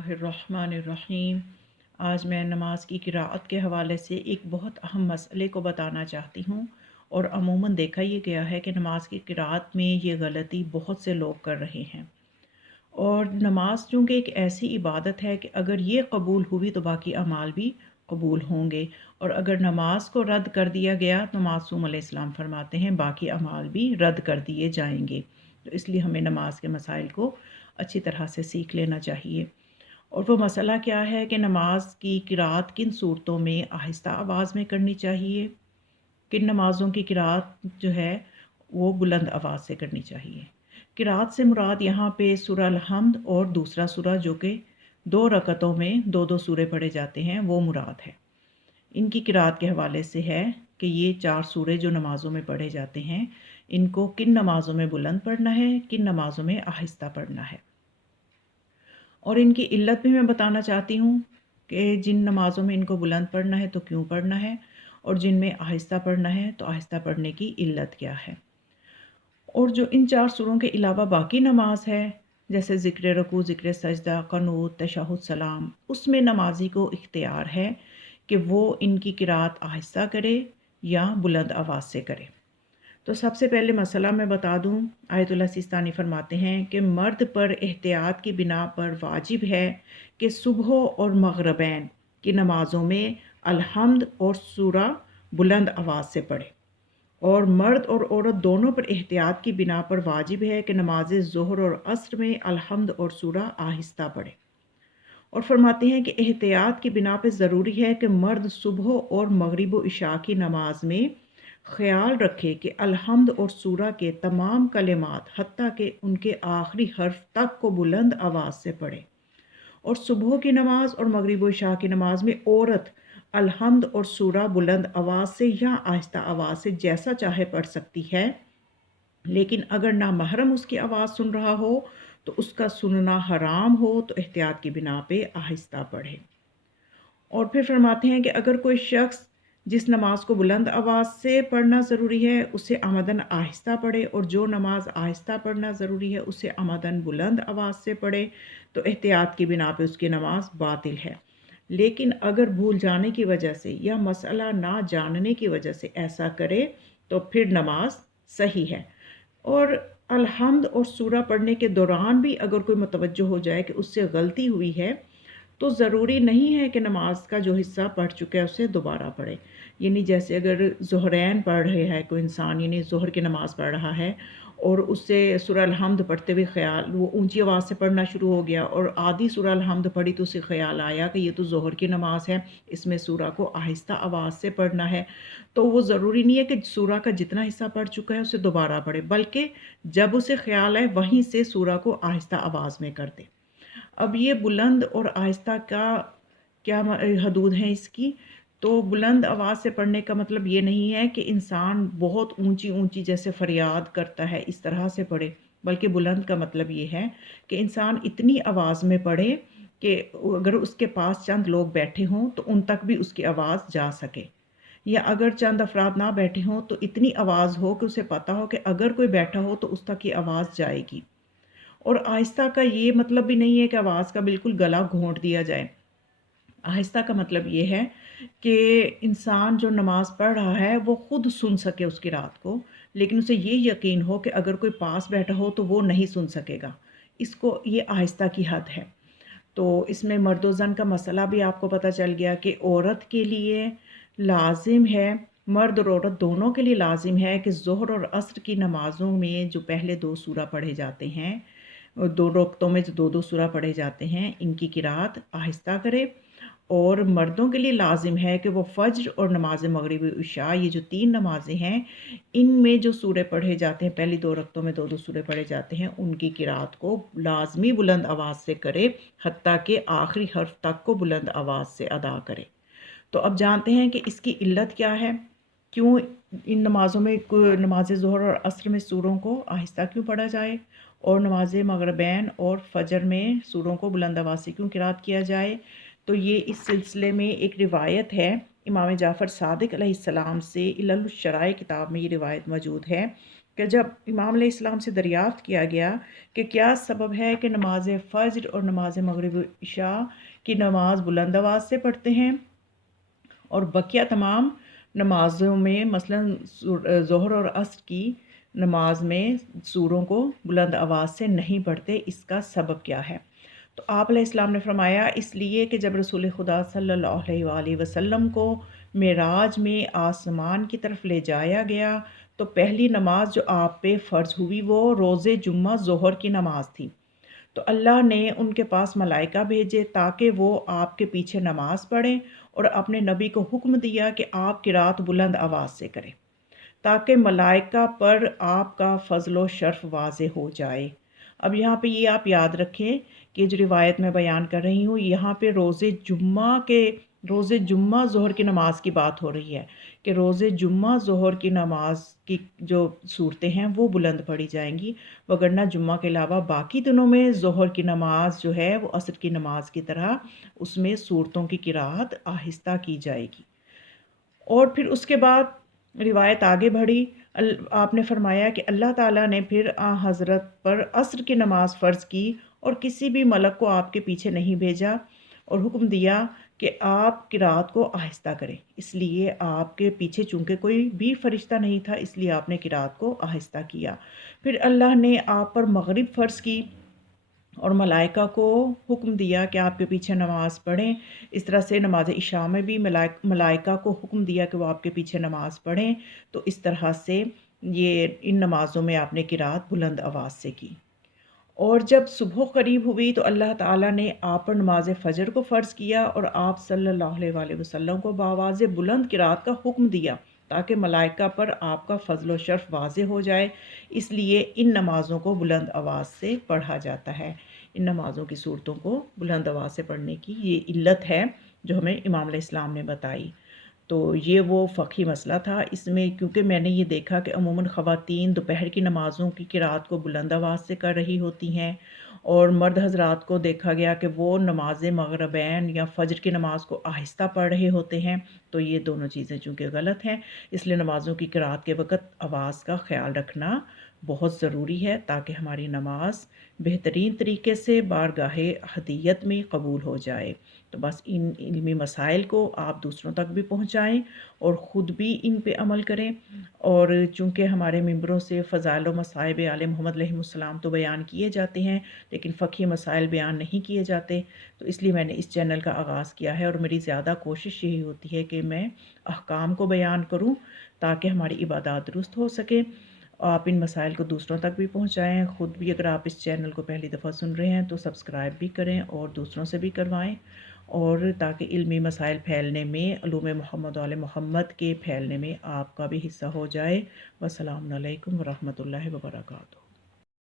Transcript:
बिस्मिल्लाहिर्रहमानिर्रहीम। आज मैं नमाज की क़िराअत के हवाले से एक बहुत अहम मसले को बताना चाहती हूँ। और अमूमन देखा ये गया है कि नमाज की क़िराअत में ये गलती बहुत से लोग कर रहे हैं। और नमाज चूँकि एक ऐसी इबादत है कि अगर ये कबूल हुई तो बाकी अमाल भी कबूल होंगे, और अगर नमाज को रद्द कर दिया गया तो मासूम अलैहिस्सलाम फरमाते हैं बाकी अमाल भी रद्द कर दिए जाएंगे। तो इसलिए हमें नमाज के मसाइल को अच्छी तरह से सीख लेना चाहिए। और वो मसला क्या है कि नमाज की क़िराअत किन सूरतों में आहिस्ता आवाज़ में करनी चाहिए, किन नमाज़ों की क़िराअत जो है वो बुलंद आवाज़ से करनी चाहिए। क़िराअत से मुराद यहाँ पे सूरह अल-हम्द और दूसरा सूरा जो कि 2 रकतों में 2-2 सूरे पढ़े जाते हैं वो मुराद है। इनकी क़िराअत के हवाले से है कि ये 4 सूरे जो नमाज़ों में पढ़े जाते हैं इनको किन नमाज़ों में बुलंद पढ़ना है, किन नमाज़ों में आहिस्ता पढ़ना है। और इनकी इल्लत भी मैं बताना चाहती हूँ कि जिन नमाज़ों में इनको बुलंद पढ़ना है तो क्यों पढ़ना है, और जिनमें आहिस्ता पढ़ना है तो आहिस्ता पढ़ने की इल्लत क्या है। और जो इन 4 सूरों के अलावा बाकी नमाज है, जैसे ज़िक्र रुकू, ज़िक्र सजदा, क़ुनूत, तशहुद, सलाम, उसमें नमाजी को इख्तियार है कि वो इनकी क़िराअत आहिस्ता करे या बुलंद आवाज़ से करे। तो सबसे पहले मसला मैं बता दूँ, आयतुल्लाह सिस्तानी फरमाते हैं कि मर्द पर एहतियात की बिना पर वाजिब है कि सुबह और मग़रिबैन की नमाज़ों में अल-हम्द और सूरा बुलंद आवाज़ से पढ़े, और मर्द और औरत दोनों पर एहतियात की बिना पर वाजिब है कि नमाज ज़ोहर और अस्र में अल-हम्द और सूरा आहिस्ता पढ़े। और फरमाते हैं कि एहतियात की बिना पे ज़रूरी है कि मर्द सुबह और मगरिब व इशा की नमाज में ख़्याल रखे कि अल-हम्द और सूरा के तमाम कलिमात हत्ता कि उनके आखिरी हर्फ तक को बुलंद आवाज़ से पढ़े। और सुबह की नमाज और मगरिब व इशा की नमाज में औरत अल-हम्द और सूरा बुलंद आवाज़ से या आहिस्ता आवाज़ से जैसा चाहे पढ़ सकती है, लेकिन अगर ना महरम उसकी आवाज़ सुन रहा हो तो उसका सुनना हराम हो तो एहतियात की बिना पे आहिस्ता पढ़े। और फिर फरमाते हैं कि अगर कोई शख्स जिस नमाज को बुलंद आवाज़ से पढ़ना ज़रूरी है उसे आमदन आहिस्ता पढ़े, और जो नमाज आहिस्ता पढ़ना ज़रूरी है उसे आमदन बुलंद आवाज़ से पढ़े, तो एहतियात की बिना पे उसकी नमाज बातिल है। लेकिन अगर भूल जाने की वजह से या मसला ना जानने की वजह से ऐसा करे तो फिर नमाज सही है। और अल-हम्द और सूरा पढ़ने के दौरान भी अगर कोई मुतवज्जो हो जाए कि उससे गलती हुई है तो ज़रूरी नहीं है कि नमाज का जो हिस्सा पढ़ चुका है उसे दोबारा पढ़े। यानी जैसे अगर ज़ोहरैन पढ़ रहे है कोई इंसान, यानी ज़ोहर की नमाज़ पढ़ रहा है और उससे सूरह अल-हम्द पढ़ते हुए ख़्याल वो ऊँची आवाज़ से पढ़ना शुरू हो गया और आधी सूरह अल-हम्द पढ़ी तो उसे ख़्याल आया कि ये तो ज़ोहर की नमाज़ है, इसमें सूरा को आहिस्ता आवाज़ से पढ़ना है। तो वो ज़रूरी नहीं है कि सूरा का जितना हिस्सा पढ़ चुका है उसे दोबारा पढ़े, बल्कि जब उसे ख़्याल आए वहीं से सूरा को आहिस्ता आवाज़ में कर दे। अब ये बुलंद और आहिस्ता का क्या हदूद हैं इसकी? तो बुलंद आवाज़ से पढ़ने का मतलब ये नहीं है कि इंसान बहुत ऊँची-ऊँची जैसे फ़रियाद करता है इस तरह से पढ़े, बल्कि बुलंद का मतलब ये है कि इंसान इतनी आवाज़ में पढ़े कि अगर उसके पास चंद लोग बैठे हों तो उन तक भी उसकी आवाज़ जा सके। या अगर चंद अफ़राद ना बैठे हों तो इतनी आवाज़ हो कि उसे पता हो कि अगर कोई बैठा हो तो उस तक ये आवाज़ जाएगी। और आहिस्ता का ये मतलब भी नहीं है कि आवाज़ का बिल्कुल गला घोंट दिया जाए। आहिस्ता का मतलब ये है कि इंसान जो नमाज़ पढ़ रहा है वो खुद सुन सके उसकी रात को, लेकिन उसे ये यकीन हो कि अगर कोई पास बैठा हो तो वो नहीं सुन सकेगा। इसको ये आहिस्ता की हद है। तो इसमें मर्द और ज़न का मसला भी आपको पता चल गया कि औरत के लिए लाज़िम है, मर्द और औरत दोनों के लिए लाज़िम है कि ज़ोहर और अस्र की नमाज़ों में जो पहले 2 सूरा पढ़े जाते हैं, 2 रकतों में जो 2-2 सूरा पढ़े जाते हैं, इनकी क़िराअत आहिस्ता करे। और मर्दों के लिए लाज़िम है कि वो फ़ज्र और नमाज़ मग़रिब इशा, ये जो 3 नमाज़ें हैं, इनमें जो सूरे पढ़े जाते हैं, पहली 2 रकतों में 2-2 सूरे पढ़े जाते हैं, उनकी क़िराअत को लाज़मी बुलंद आवाज़ से करे, हत्ता कि आखिरी हर्फ तक को बुलंद आवाज़ से अदा करे। तो अब जानते हैं कि इसकी इल्लत क्या है? क्यों इन नमाज़ों में नमाज़ ज़ोहर और अस्र में सूरों को आहिस्ता क्यों पढ़ा जाए, और नमाज़ मग़रिबैन और फ़जर में सूरों को बुलंद आवाज़ से क्यों क़िराअत किया जाए? तो ये इस सिलसिले में एक रिवायत है इमाम जाफ़र सादिक़ अलैहिस्सलाम से, इल्लुश शराए किताब में ये रिवायत मौजूद है کہ جب امام علیہ السلام سے دریافت کیا گیا کہ کیا سبب ہے کہ نماز فجر اور نماز مغرب و عشاء کی نماز بلند آواز سے پڑھتے ہیں اور بقیہ تمام نمازوں میں مثلاً ظہر اور عصر کی نماز میں سوروں کو بلند آواز سے نہیں پڑھتے، اس کا سبب کیا ہے؟ تو آپ علیہ السلام نے فرمایا اس لیے کہ جب رسول خدا صلی اللہ علیہ وآلہ وسلم کو معراج میں آسمان کی طرف لے جایا گیا تو پہلی نماز جو آپ پہ فرض ہوئی وہ روز جمعہ ظہر کی نماز تھی۔ تو اللہ نے ان کے پاس ملائکہ بھیجے تاکہ وہ آپ کے پیچھے نماز پڑھیں، اور اپنے نبی کو حکم دیا کہ آپ قرات بلند آواز سے کریں تاکہ ملائکہ پر آپ کا فضل و شرف واضح ہو جائے۔ اب یہاں پہ یہ آپ یاد رکھیں کہ جو روایت میں بیان کر رہی ہوں یہاں پہ روز جمعہ ظہر کی نماز کی بات ہو رہی ہے کہ روز جمعہ ظہر کی نماز کی جو صورتیں ہیں وہ بلند پڑھی جائیں گی، وگرنہ جمعہ کے علاوہ باقی دنوں میں ظہر کی نماز جو ہے وہ عصر کی نماز کی طرح اس میں صورتوں کی قرات آہستہ کی جائے گی۔ اور پھر اس کے بعد روایت آگے بڑھی، آپ نے فرمایا کہ اللہ تعالیٰ نے پھر حضرت پر عصر کی نماز فرض کی اور کسی بھی ملک کو آپ کے پیچھے نہیں بھیجا اور حکم دیا کہ آپ قرات کو آہستہ کریں۔ اس لیے آپ کے پیچھے چونکہ کوئی بھی فرشتہ نہیں تھا اس لیے آپ نے قرات کو آہستہ کیا۔ پھر اللہ نے آپ پر مغرب فرض کی اور ملائکہ کو حکم دیا کہ آپ کے پیچھے نماز پڑھیں۔ اس طرح سے نماز عشاء میں بھی ملائکہ کو حکم دیا کہ وہ آپ کے پیچھے نماز پڑھیں۔ تو اس طرح سے یہ ان نمازوں میں آپ نے قرات بلند آواز سے کی۔ اور جب صبح قریب ہوئی تو اللہ تعالیٰ نے آپ پر نماز فجر کو فرض کیا اور آپ صلی اللہ علیہ وآلہ وسلم کو بآواز بلند قرات کا حکم دیا تاکہ ملائکہ پر آپ کا فضل و شرف واضح ہو جائے، اس لیے ان نمازوں کو بلند آواز سے پڑھا جاتا ہے۔ ان نمازوں کی صورتوں کو بلند آواز سے پڑھنے کی یہ علت ہے جو ہمیں امام علیہ السلام نے بتائی۔ تو یہ وہ فقہی مسئلہ تھا، اس میں کیونکہ میں نے یہ دیکھا کہ عموماً خواتین دوپہر کی نمازوں کی قرات کو بلند آواز سے کر رہی ہوتی ہیں اور مرد حضرات کو دیکھا گیا کہ وہ نماز مغربین یا فجر کی نماز کو آہستہ پڑھ رہے ہوتے ہیں۔ تو یہ دونوں چیزیں چونکہ غلط ہیں، اس لیے نمازوں کی قرات کے وقت آواز کا خیال رکھنا بہت ضروری ہے تاکہ ہماری نماز بہترین طریقے سے بارگاہ ہدیت میں قبول ہو جائے۔ تو بس ان علمی مسائل کو آپ دوسروں تک بھی پہنچائیں اور خود بھی ان پہ عمل کریں، اور چونکہ ہمارے ممبروں سے فضائل و مصائب آل محمد علیہ السلام تو بیان کیے جاتے ہیں لیکن فقہی مسائل بیان نہیں کیے جاتے، تو اس لیے میں نے اس چینل کا آغاز کیا ہے اور میری زیادہ کوشش یہی ہوتی ہے کہ میں احکام کو بیان کروں تاکہ ہماری عبادات درست ہو سکے۔ آپ ان مسائل کو دوسروں تک بھی پہنچائیں، خود بھی اگر آپ اس چینل کو پہلی دفعہ سن رہے ہیں تو سبسکرائب بھی کریں اور دوسروں سے بھی کروائیں، اور تاکہ علمی مسائل پھیلنے میں، علوم محمد و آل محمد کے پھیلنے میں آپ کا بھی حصہ ہو جائے۔ والسلام علیکم ورحمۃ اللہ وبرکاتہ۔